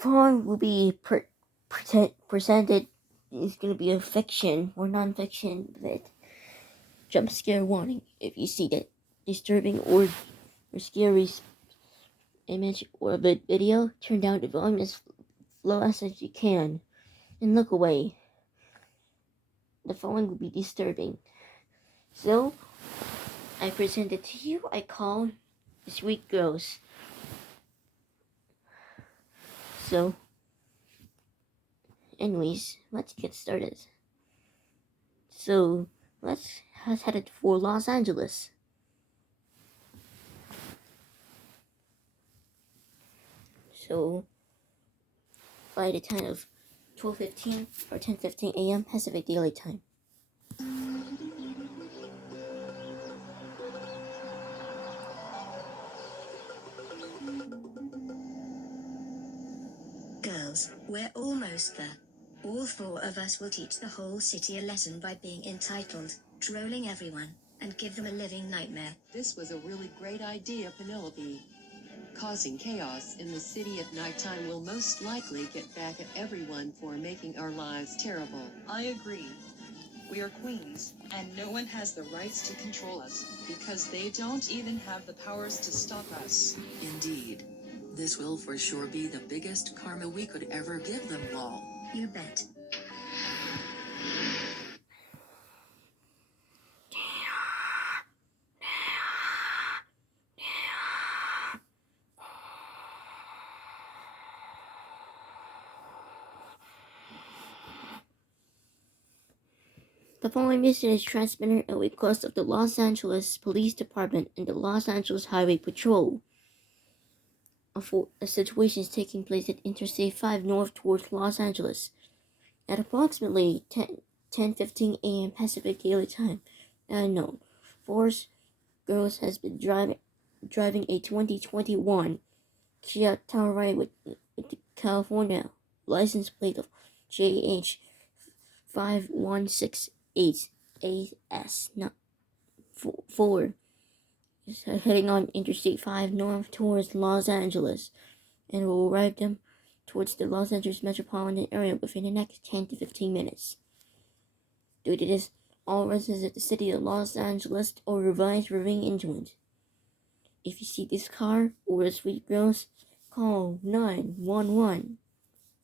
following will be presented is going to be a fiction or non-fiction, but jump scare warning. If you see that disturbing or scary image or video, turn down the volume as low as you can and look away. The following will be disturbing. So, I present it to you. I call the Sweet Girls. So, anyways, let's get started. So, let's head it for Los Angeles. So, by the time of 12:15 or 10:15 a.m. Pacific Daylight Time. Girls, we're almost there. All four of us will teach the whole city a lesson by being entitled, trolling everyone, and give them a living nightmare. This was a really great idea, Penelope. Causing chaos in the city at nighttime will most likely get back at everyone for making our lives terrible. I agree. We are queens, and no one has the rights to control us, because they don't even have the powers to stop us. Indeed. This will for sure be the biggest karma we could ever give them, lol. You bet. The following message is transmitted at a request of the Los Angeles Police Department and the Los Angeles Highway Patrol. A situation is taking place at Interstate 5 north towards Los Angeles. At approximately 10:15 a.m. Pacific Daylight Time, unknown, four girls has been driving a 2021 Kia Telluride with the California license plate of JH5168 EAS 4 is heading on Interstate 5 north towards Los Angeles and will arrive them towards the Los Angeles metropolitan area within the next 10 to 15 minutes. Due to this, all residents of the city of Los Angeles are advised to remain vigilant. If you see this car or the Sweet Girls, call 911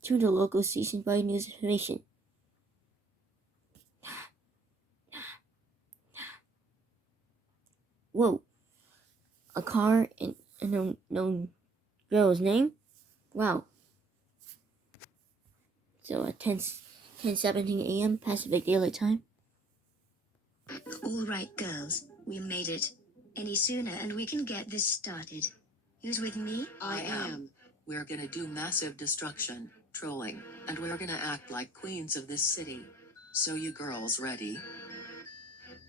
to the local station by news information. Whoa, a car and a known girl's name? Wow. So at 10:17 a.m. Pacific Daylight Time. All right, girls, we made it. Any sooner and we can get this started. Who's with me? I am. We're gonna do massive destruction, trolling, and we're gonna act like queens of this city. So you girls ready?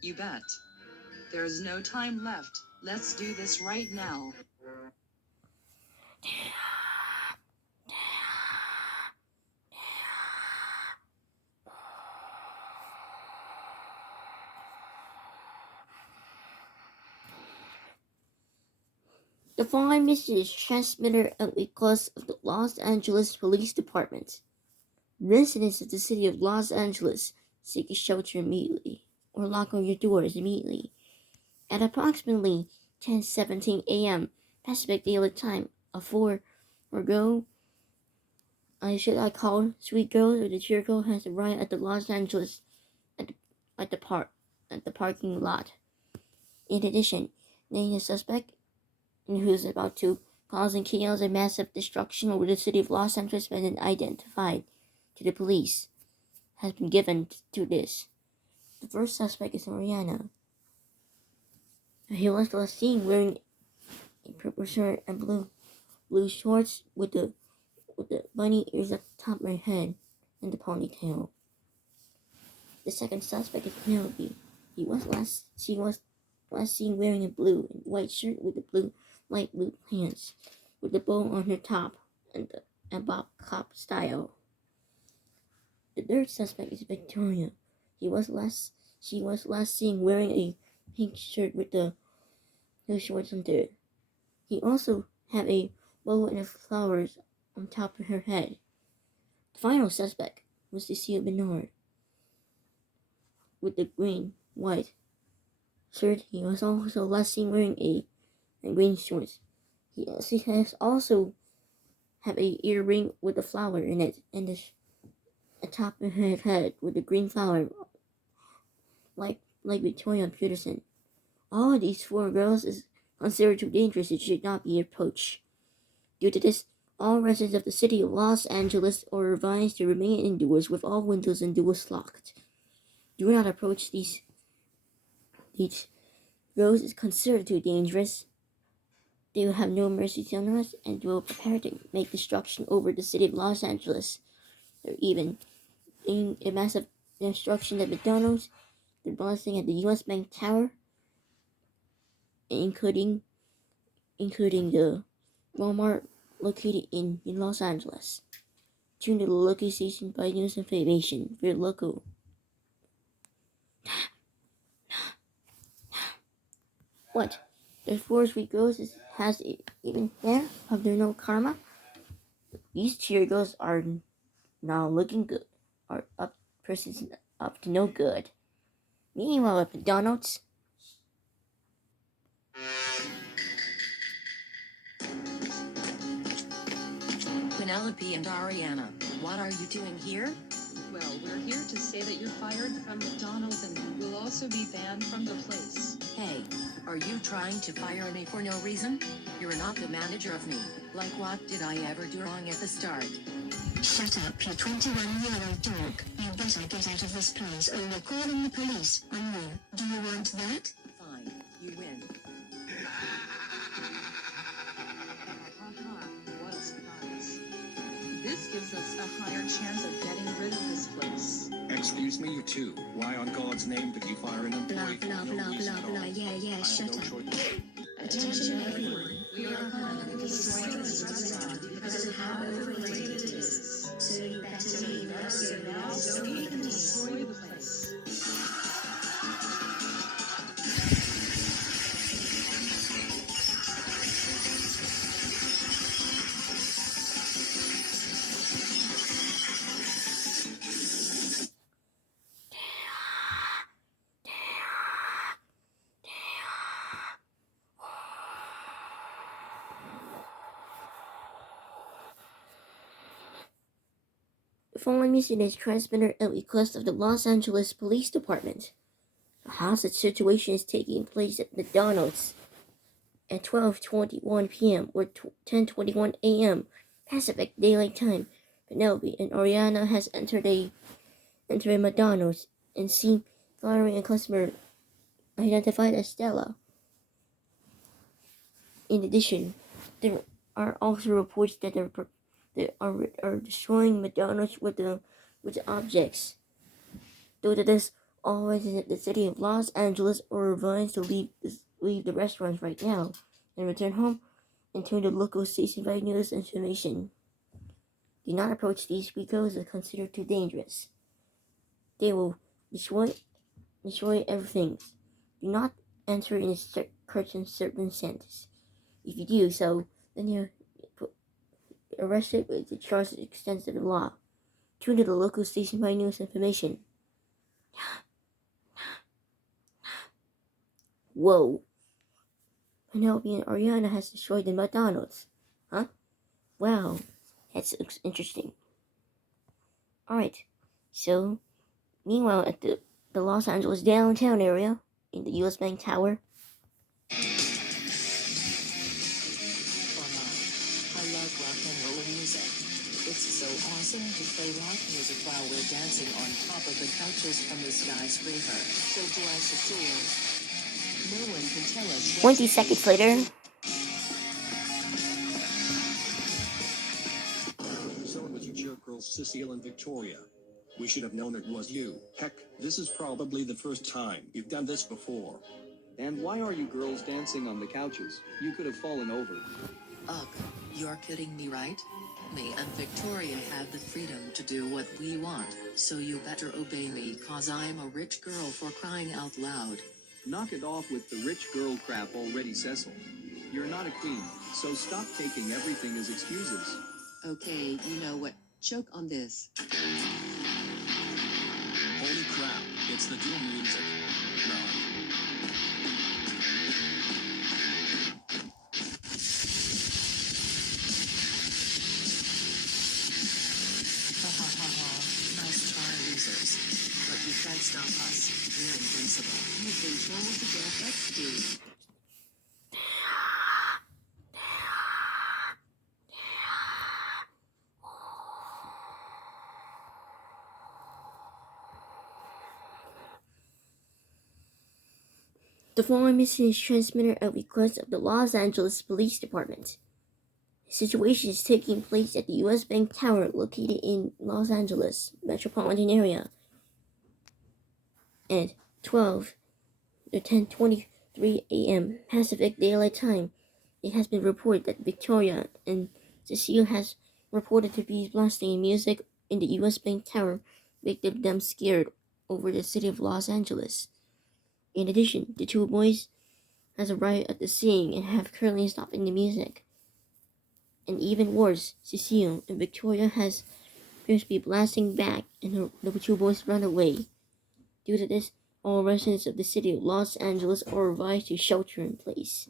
You bet. There's no time left. Let's do this right now. The following message is transmitted at the request of the Los Angeles Police Department. Residents of the city of Los Angeles seek shelter immediately or lock on your doors immediately. At approximately 10:17 a.m. Pacific Daylight Time, a four or I called Sweet Girls or the Cheer Girl has arrived at the Los Angeles at the parking lot. In addition, naming a suspect who is about to causing chaos and massive destruction over the city of Los Angeles has been identified to the police has been given to this. The first suspect is Mariana. He was last seen wearing a purple shirt and blue shorts with the bunny ears at the top of her head and the ponytail. The second suspect is Penelope. She was last seen wearing a blue and white shirt with the light blue pants with the bow on her top and bob cop style. The third suspect is Victoria. She was last seen wearing a pink shirt with the shorts under it. He also had a bow and flowers on top of her head. The final suspect was Cecile Bernard, with the white shirt. He was also last seen wearing a green shorts. She has also have a earring with a flower in it, and the top of her head with a green flower, like Victoria Peterson. All of these four girls is considered too dangerous and should not be approached. Due to this, all residents of the city of Los Angeles are advised to remain indoors with all windows and doors locked. Do not approach these girls is considered too dangerous. They will have no mercy on us and will prepare to make destruction over the city of Los Angeles. They're even in a massive destruction at McDonald's. They're blasting at the U.S. Bank Tower, including the Walmart located in Los Angeles. Tune to the local station by news information for local. What? The Forest Week Girls has even there? Have there no karma? These cheer girls are now looking good. Are persons up to no good. Meanwhile at McDonald's, Penelope and Ariana, what are you doing here? Well, we're here to say that you're fired from McDonald's and you will also be banned from the place. Hey, are you trying to fire me for no reason? You're not the manager of me. Like what did I ever do wrong at the start? Shut up, you 21-year-old dog. You better get out of this place or we're calling the police on you. Do you want that? Fine, you win. What a surprise. This gives us a higher chance of getting rid of this place. Excuse me, you two. Why on God's name did you fire an employee? Blah, blah, blah, blah, blah. Yeah, shut up. Attention everyone. We are permanently destroying this restaurant because of how overrated it is. So you better leave us now So we can destroy the place. the following mission is transmitted at request of the Los Angeles Police Department. A hostage situation is taking place at McDonald's at 12:21 p.m. or 10:21 a.m. Pacific Daylight Time. Penelope and Ariana has entered a McDonald's and seen firing a customer identified as Stella. In addition, there are also reports that they are destroying McDonald's with the objects. Due to this, all residents of the city of Los Angeles are advised to leave the restaurants right now and return home and turn to local station by news information. Do not approach these because they are considered too dangerous. They will destroy everything. Do not enter in certain circumstances. If you do so, then you're arrested with the charge that extends to the law. Tune to the local station by news information. Whoa. Penelope and Ariana has destroyed the McDonald's. Huh? Wow. That looks interesting. Alright. So, meanwhile at the Los Angeles downtown area, in the US Bank Tower. I love rock and roll music. It's so awesome to play rock music while we're dancing on top of the couches from the skyscraper. So do I Cecile? No one can tell us 20 seconds later. So it was you jerk girls, Cecile and Victoria. We should have known it was you. Heck, this is probably the first time you've done this before. And why are you girls dancing on the couches? You could have fallen over. Ugh, you're kidding me, right? Me and Victoria have the freedom to do what we want, so you better obey me cause I'm a rich girl, for crying out loud. Knock it off with the rich girl crap already, Cecil. You're not a queen, so stop taking everything as excuses. Okay, you know what? Choke on this. Holy crap, it's the doom music. No. Ha ha ha ha. Nice try, losers. But you can't stop us. We're invincible. You've been told to get XD. The following message is transmitted at request of the Los Angeles Police Department. The situation is taking place at the U.S. Bank Tower located in Los Angeles metropolitan area at 12 to 10:23 a.m. Pacific Daylight Time. It has been reported that Victoria and Cecile has reported to be blasting music in the U.S. Bank Tower, making them scared over the city of Los Angeles. In addition, the two boys has arrived at the scene and have currently stopped the music. And even worse, Cecile and Victoria has appears to be blasting back and the two boys run away. Due to this, all residents of the city of Los Angeles are advised to shelter in place.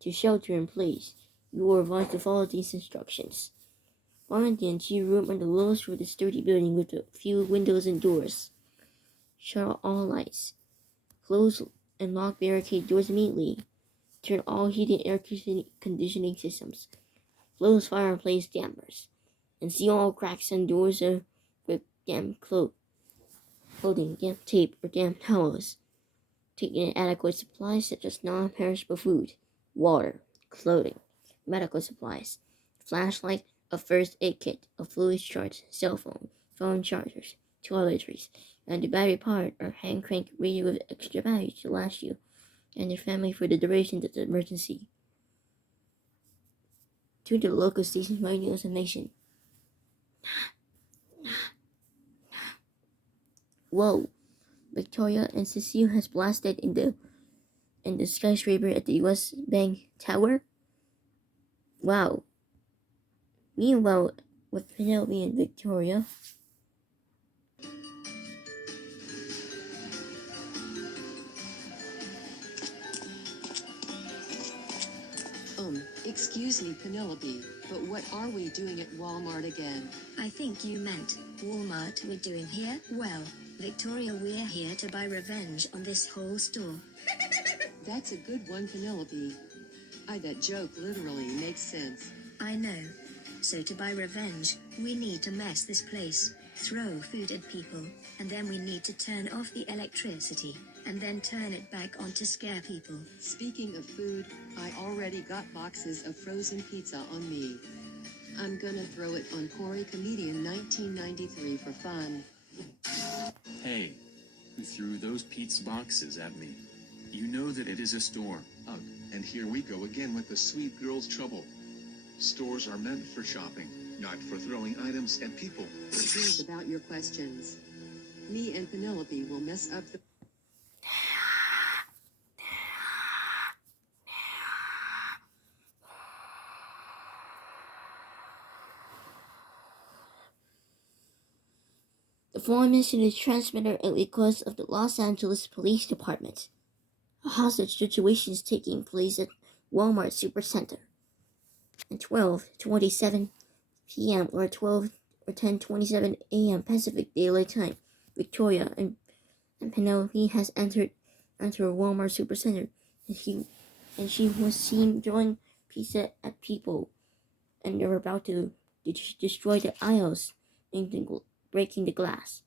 To shelter in place, you are advised to follow these instructions. Find the empty room on the lowest floor of the sturdy building with a few windows and doors. Shut off all lights. Close and lock barricade doors immediately. Turn all heating and air conditioning systems. Close fireplace dampers. And seal all cracks and doors with damp clothing, damp tape, or damp towels. Take in adequate supplies such as non-perishable food, water, clothing, medical supplies, flashlight, a first aid kit, a fluid chart, cell phone chargers, toiletries, and a battery-powered or hand-crank radio with extra battery to last you and your family for the duration of the emergency. To the local station's radio information. Whoa! Victoria and Cecile has blasted in the skyscraper at the U.S. Bank Tower. Wow. Meanwhile, with Penelope and Victoria, Excuse me, Penelope, but what are we doing at Walmart again? I think you meant Walmart we're doing here? Well, Victoria, we're here to buy revenge on this whole store. That's a good one, Penelope. That joke literally makes sense. I know. So to buy revenge, we need to mess this place, throw food at people, and then we need to turn off the electricity, and then turn it back on to scare people. Speaking of food, I already got boxes of frozen pizza on me. I'm gonna throw it on Corey Comedian 1993 for fun. Hey, who threw those pizza boxes at me? You know that it is a store. Ugh, and here we go again with the sweet girl's trouble. Stores are meant for shopping, not for throwing items at people. Here's about your questions. Me and Penelope will mess up the... the following mission is transmitted at request of the Los Angeles Police Department. A hostage situation is taking place at Walmart Supercenter. At 12:27 p.m. or 10:27 a.m. Pacific Daylight Time, Victoria and Penelope has entered Walmart Supercenter, and she was seen throwing pizza at people, and they were about to destroy the aisles and breaking the glass.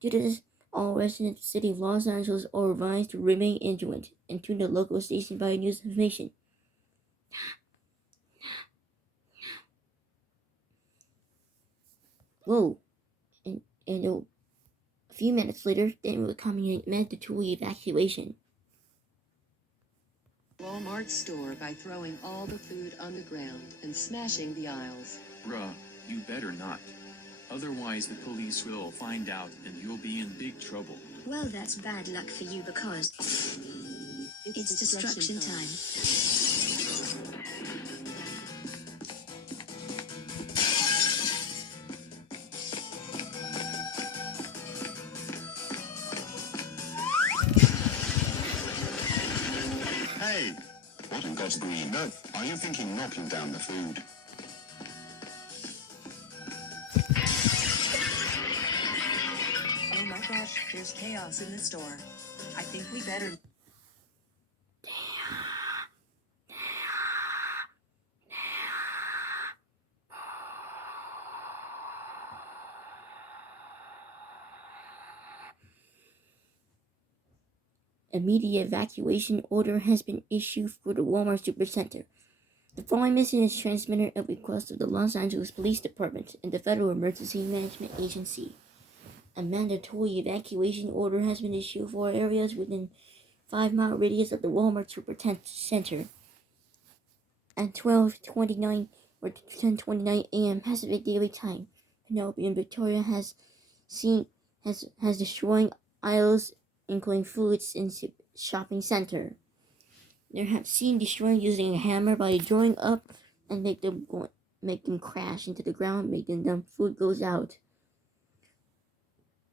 Due to this, all residents of the city of Los Angeles are advised to remain vigilant and tune the local station by news information. Whoa! And a few minutes later, they were coming mandatory evacuation. Walmart store by throwing all the food on the ground and smashing the aisles. Bruh, you better not. Otherwise the police will find out and you'll be in big trouble. Well, that's bad luck for you because it's destruction time. Hey! What in God's green earth are you thinking knocking down the food? Oh my gosh, there's chaos in the store. I think we better. Immediate evacuation order has been issued for the Walmart Supercenter. The following message is transmitted at request of the Los Angeles Police Department and the Federal Emergency Management Agency. A mandatory evacuation order has been issued for areas within 5-mile radius of the Walmart Supercenter at 12:29 or 10:29 a.m. Pacific Daily Time. Penelope and Victoria has destroying aisles, including foods in shopping center. They have seen destroying using a hammer by drawing up and make them crash into the ground, making them food goes out.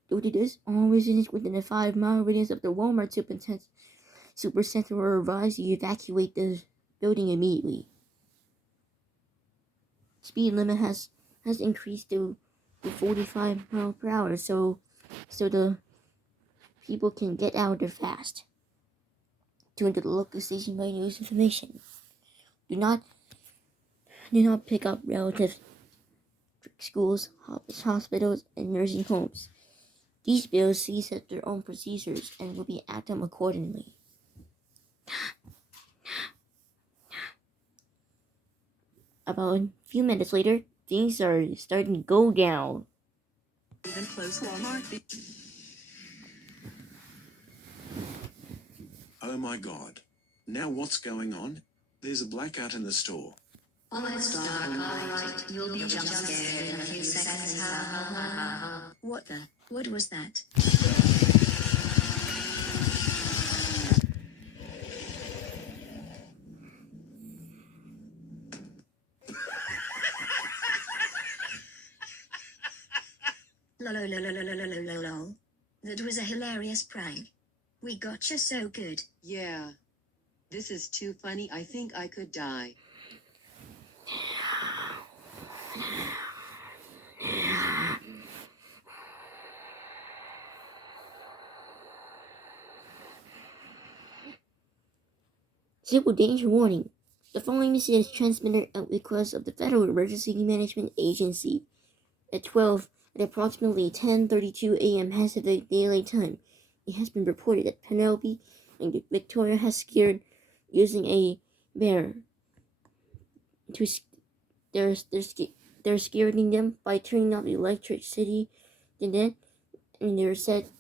Due to this, all residents within a 5-mile radius of the Walmart Supercenter were advised to evacuate the building immediately. Speed limit has increased to 45 miles per hour, so the people can get out there fast. Turn to the local station by news information. Do not pick up relatives, schools, hospitals, and nursing homes. These bills cease at their own procedures and will be acted on accordingly. About a few minutes later, things are starting to go down. Even close Walmart. Oh my god. Now what's going on? There's a blackout in the store. Oh, it's dark, alright. You'll be jump scared in a few seconds. Ha ha ha ha. What was that? Lol. That was a hilarious prank. We got you so good. Yeah. This is too funny. I think I could die. Civil danger warning. The following message is transmitted at request of the Federal Emergency Management Agency at approximately 10:32 a.m. Pacific Daylight Time. It has been reported that Penelope and Victoria has scared using a bear. They're scaring them by turning off the electricity. And they're said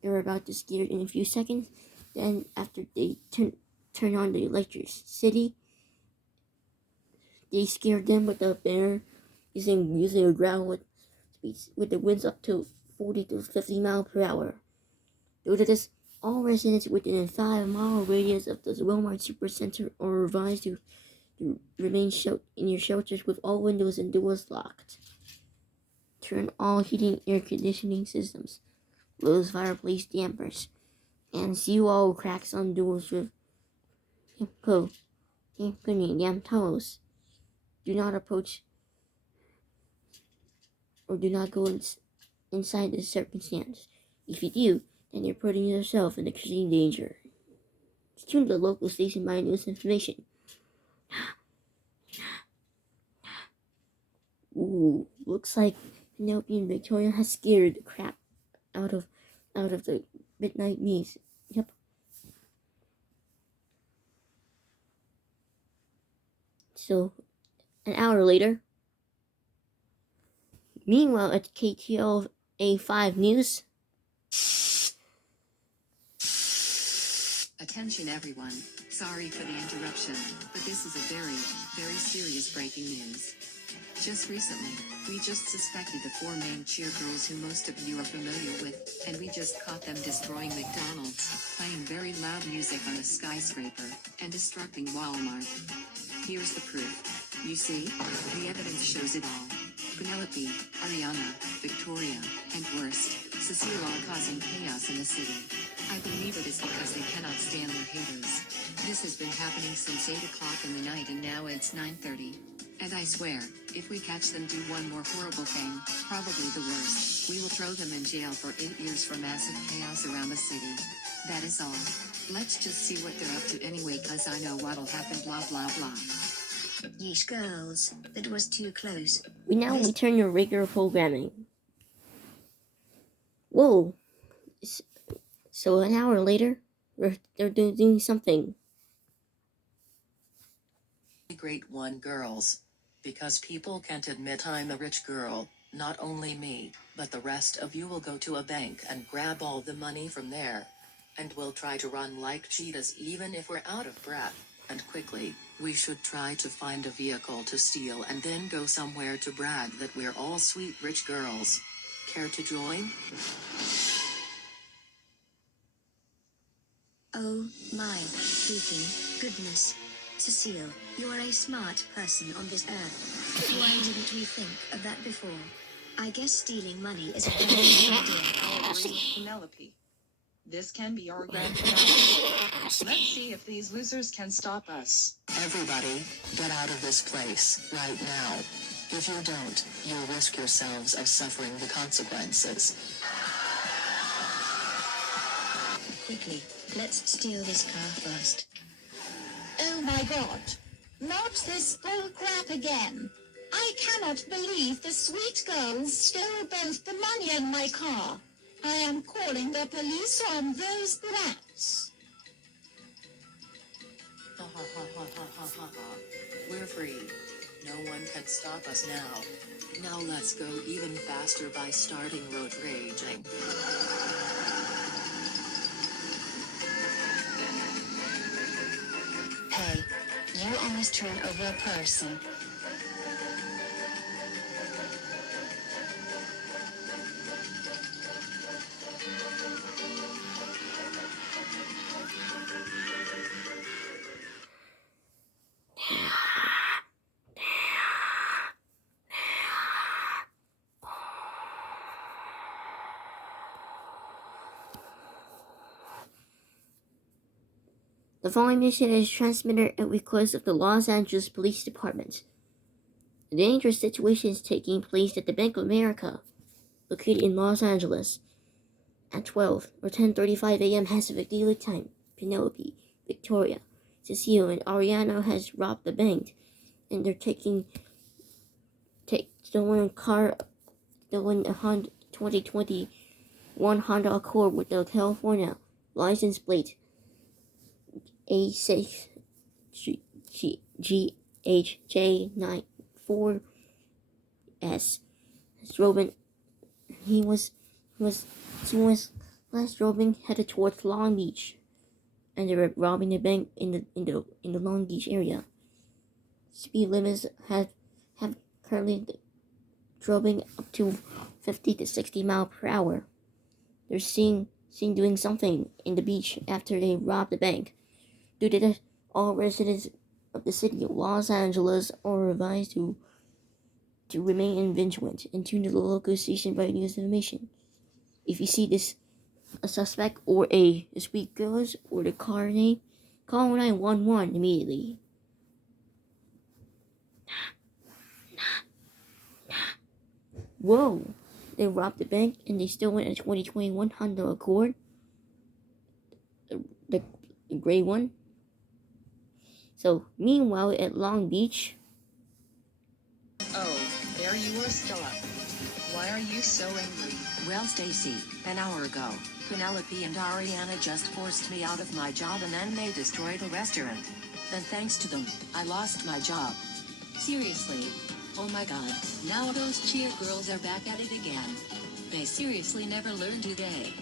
they're about to scare in a few seconds. Then after they turn on the electricity, they scared them with the bear using a ground with the winds up to 40 to 50 miles per hour. Due to this, all residents within a 5-mile radius of the Walmart Supercenter are advised to remain in your shelters with all windows and doors locked. Turn all heating air conditioning systems. Close fireplace dampers. And seal all cracks on doors with damn towels. Do not approach or do not go inside this circumstance. If you do, then you're putting yourself in extreme danger. Tune to the local station by news information. Ooh, looks like Penelope and Victoria has scared the crap out of the midnight maze. Yep. So, an hour later. Meanwhile, at KTLA5 News. Attention everyone, sorry for the interruption, but this is a very, very serious breaking news. Just recently, we just suspected the 4 main cheer girls who most of you are familiar with, and we just caught them destroying McDonald's, playing very loud music on a skyscraper, and destructing Walmart. Here's the proof. You see, the evidence shows it all. Penelope, Ariana, Victoria, and worst, Cecile all causing chaos in the city. I believe it is because they cannot stand their haters. This has been happening since 8 o'clock in the night and now it's 9:30. And I swear, if we catch them do one more horrible thing, probably the worst, we will throw them in jail for 8 years for massive chaos around the city. That is all. Let's just see what they're up to anyway cause I know what'll happen blah blah blah. Yeesh girls, that was too close. We now return to regular programming. Whoa. So an hour later, they're doing something. Great one girls. Because people can't admit I'm a rich girl, not only me, but the rest of you will go to a bank and grab all the money from there. And we'll try to run like cheetahs even if we're out of breath. And quickly, we should try to find a vehicle to steal and then go somewhere to brag that we're all sweet rich girls. Care to join? Oh my freaking goodness. Cecile, you are a smart person on this earth. Why didn't we think of that before? I guess stealing money is a very good idea. I agree with Penelope. This can be our grand finale. Let's see if these losers can stop us. Everybody, get out of this place, right now. If you don't, you'll risk yourselves of suffering the consequences. Quickly, let's steal this car first. Oh my god. Not this bull crap again. I cannot believe the sweet girls stole both the money and my car. I am calling the police on those brats. Ha ha ha ha ha ha ha ha. We're free. No one can stop us now. Now let's go even faster by starting road raging. Hey, you almost ran over a person. The following mission is transmitted at request of the Los Angeles Police Department. A dangerous situation is taking place at the Bank of America, located in Los Angeles. At 12 or 10:35 a.m. Pacific Daylight Time, Penelope, Victoria, Cecile, and Ariana has robbed the bank, and they're stolen a 2021 Honda Accord with the California license plate A6 GHJ94S. He was last driving headed towards Long Beach, and they were robbing the bank in the Long Beach area. Speed limits have currently driving up to 50 to 60 miles per hour. They're seen doing something in the beach after they robbed the bank. Due to this, all residents of the city of Los Angeles are advised to remain vigilant and tune to the local station for news information. If you see a suspect or a sweet girls or the car name, call 911 immediately. Whoa! They robbed the bank and they still went a 2021 Honda Accord, the gray one. So meanwhile at Long Beach. Oh, there you are still up. Why are you so angry? Well, Stacy, an hour ago, Penelope and Ariana just forced me out of my job and then they destroyed a restaurant. And thanks to them, I lost my job. Seriously. Oh my god, now those cheer girls are back at it again. They seriously never learn, do they?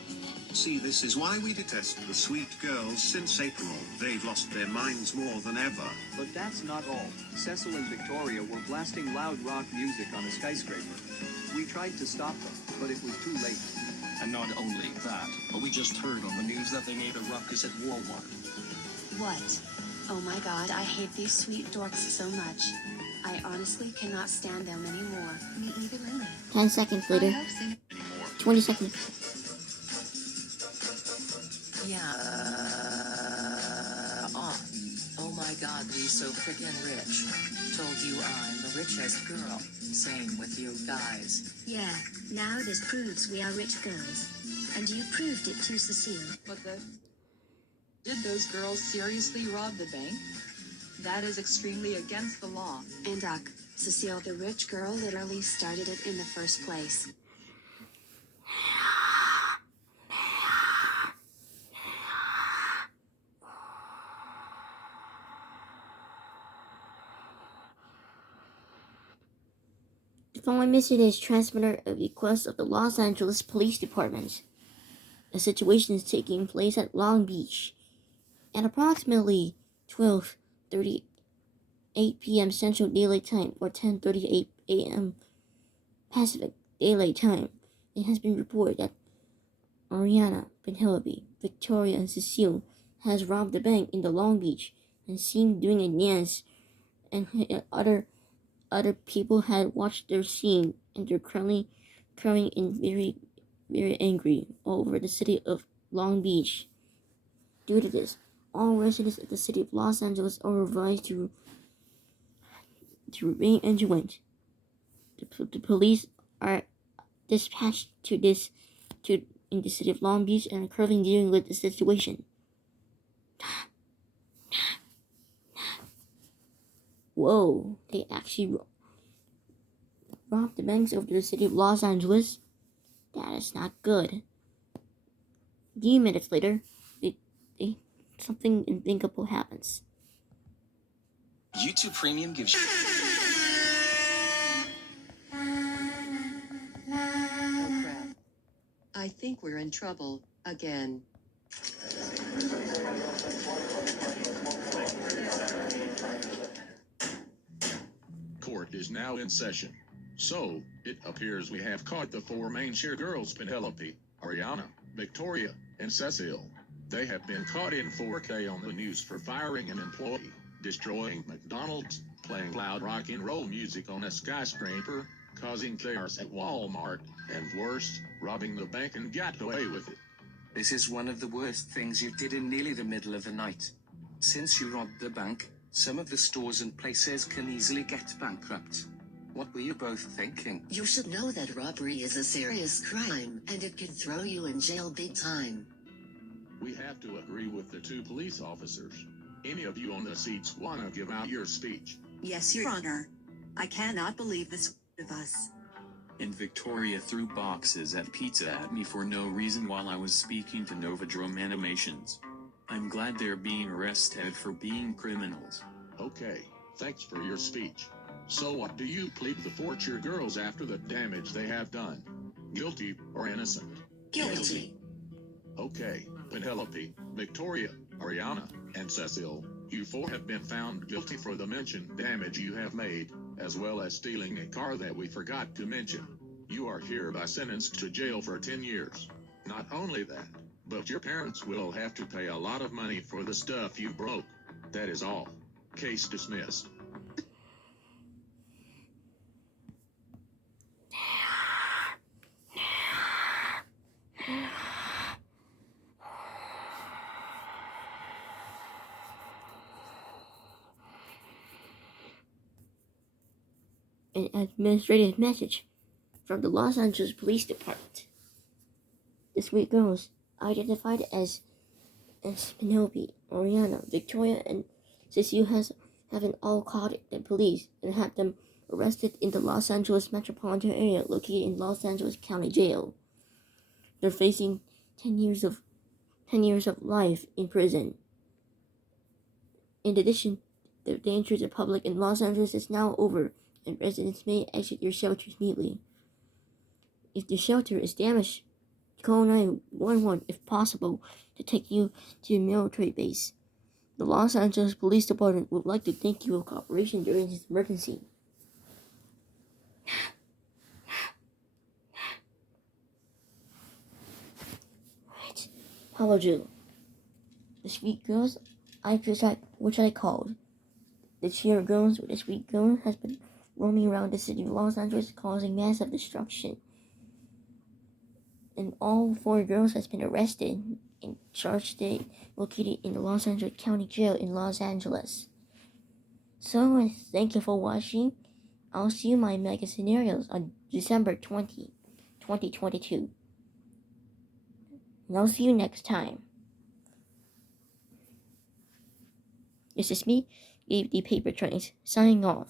See, this is why we detest the sweet girls since April. They've lost their minds more than ever. But that's not all. Cecil and Victoria were blasting loud rock music on a skyscraper. We tried to stop them, but it was too late. And not only that, but we just heard on the news that they made a ruckus at Walmart. What? Oh my god, I hate these sweet dorks so much. I honestly cannot stand them anymore. Me either, Lily. 10 seconds later. 20 seconds. Yeah. Oh my god, we so freaking rich. Told you I'm the richest girl. Same with you guys. Yeah, now this proves we are rich girls. And you proved it to Cecile. Did those girls seriously rob the bank? That is extremely against the law. And Cecile, the rich girl, literally started it in the first place. The following message is transmitter at request of the Los Angeles Police Department. A situation is taking place at Long Beach at approximately 12:38 p.m. Central Daylight Time or 10:38 a.m. Pacific Daylight Time. It has been reported that Ariana, Penelope, Victoria, and Cecile has robbed the bank in the Long Beach and seen doing a dance, and other people had watched their scene and they're currently crying and very, very angry all over the city of Long Beach. Due to this, all residents of the city of Los Angeles are advised to remain vigilant. The police are dispatched in the city of Long Beach and are currently dealing with the situation. Whoa, they actually robbed the banks over the city of Los Angeles? That is not good. A few minutes later, something unthinkable happens. YouTube Premium gives you... Oh crap. I think we're in trouble, again. Court is now in session. So, it appears we have caught the four main cheergirls Penelope, Ariana, Victoria, and Cecile. They have been caught in 4K on the news for firing an employee, destroying McDonald's, playing loud rock and roll music on a skyscraper, causing chaos at Walmart, and worst, robbing the bank and got away with it. This is one of the worst things you did in nearly the middle of the night. Since you robbed the bank, some of the stores and places can easily get bankrupt. What were you both thinking? You should know that robbery is a serious crime, and it could throw you in jail big time. We have to agree with the two police officers. Any of you on the seats want to give out your speech? Yes, Your Honor. I cannot believe this of us. And Victoria threw boxes of pizza at me for no reason while I was speaking to Novodrome Animations. I'm glad they're being arrested for being criminals. Okay, thanks for your speech. So what do you plead the four cheergirls after the damage they have done? Guilty or innocent? Guilty. Okay, Penelope, Victoria, Ariana, and Cecile, you four have been found guilty for the mentioned damage you have made, as well as stealing a car that we forgot to mention. You are hereby sentenced to jail for 10 years. Not only that, but your parents will have to pay a lot of money for the stuff you broke. That is all. Case dismissed. An administrative message from the Los Angeles Police Department. The sweet girls, identified as Penelope, Oriana, Victoria, and Cecile, have all called the police and had them arrested in the Los Angeles metropolitan area located in Los Angeles County Jail. They're facing 10 years of life in prison. In addition, the danger to the public in Los Angeles is now over, and residents may exit your shelters immediately. If the shelter is damaged, call 911 if possible to take you to a military base. The Los Angeles Police Department would like to thank you for cooperation during this emergency. Right. Apology. The sweet girls, which I called the cheer girls with the sweet girls, has been roaming around the city of Los Angeles causing massive destruction. And all four girls has been arrested and charge date located in the Los Angeles County Jail in Los Angeles. So, thank you for watching. I'll see you in my mega scenarios on December 20, 2022. And I'll see you next time. This is me, Gabe the Paper Trains, signing off.